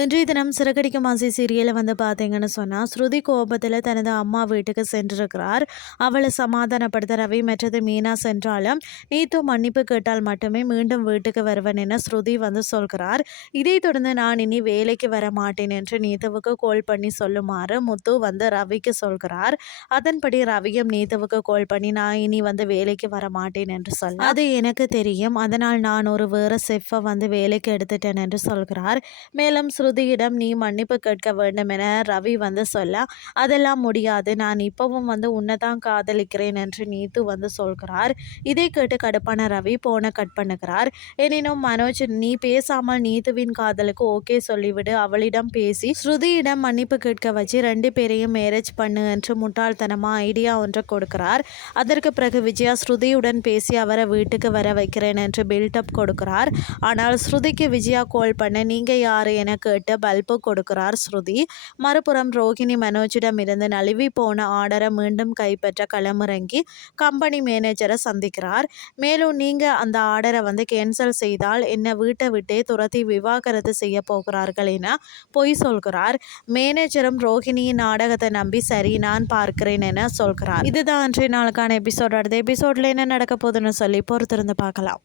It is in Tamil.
இன்றைய தினம் சிறகடிக்கும் ஆசை சீரியலில் வந்து பார்த்தீங்கன்னு சொன்னால் ஸ்ருதி கோபத்தில் தனது அம்மா வீட்டுக்கு சென்றிருக்கிறார். அவளை சமாதானப்படுத்த ரவி மற்றது மீனா சென்றாலும் நீத்து மன்னிப்பு கேட்டால் மட்டுமே மீண்டும் வீட்டுக்கு வருவன் என ஸ்ருதி வந்து சொல்கிறார். இதை தொடர்ந்து நான் இனி வேலைக்கு வர மாட்டேன் என்று நீத்துவுக்கு கால் பண்ணி சொல்லுமாறு முத்து வந்து ரவிக்கு சொல்கிறார். அதன்படி ரவியும் நீத்துவுக்கு கால் பண்ணி நான் இனி வந்து வேலைக்கு வர மாட்டேன் என்று சொல்ல அது எனக்கு தெரியும். அதனால் நான் ஒரு வேறு செஃப்பை வந்து வேலைக்கு எடுத்துட்டேன் என்று சொல்கிறார். மேலும் ஸ்ருதியிடம் நீ மன்னிப்பு கேட்க வேண்டும் என ரவி வந்து சொல்ல அதெல்லாம் முடியாது. நான் இப்பவும் வந்து உன்னை தான் காதலிக்கிறேன் என்று நீத்து வந்து சொல்கிறார். இதை கேட்டு கடுப்பான ரவி போன கட் பண்ணுகிறார். எனினும் மனோஜ் நீ பேசாமல் நீத்துவின் காதலுக்கு ஓகே சொல்லிவிடு. அவளிடம் பேசி ஸ்ருதியிடம் மன்னிப்பு கேட்க வச்சு ரெண்டு பேரையும் மேரேஜ் பண்ணு என்று முட்டாள்தனமா ஐடியா ஒன்று கொடுக்கிறார். அதற்கு பிறகு விஜயா ஸ்ருதியுடன் பேசி அவரை வீட்டுக்கு வர வைக்கிறேன் என்று பில்டப் கொடுக்கிறார். ஆனால் ஸ்ருதிக்கு விஜயா கால் பண்ண நீங்கள் யார் என கேட்டு பல்பு கொடுக்கிறார் ஸ்ருதி மறுபுறம் ரோஹிணி மனோஜிடம் இருந்து நழுவி போன ஆர்டரை மீண்டும் கைப்பற்ற களமிறங்கி கம்பெனி மேனேஜரை சந்திக்கிறார் மேலும் நீங்கள் அந்த ஆர்டரை வந்து கேன்சல் செய்தால் என்னை வீட்டை விட்டே துரத்தி விவாகரத்து செய்ய போகிறார்கள் என பொய் சொல்கிறார் மேனேஜரும் ரோஹிணியின் நாடகத்தை நம்பி சரி நான் பார்க்கிறேன் என சொல்கிறார் இதுதான் அன்றைய நாளுக்கான எபிசோட் அடுத்த எபிசோட்ல என்ன நடக்க போகுதுன்னு சொல்லி பொறுத்திருந்து பார்க்கலாம்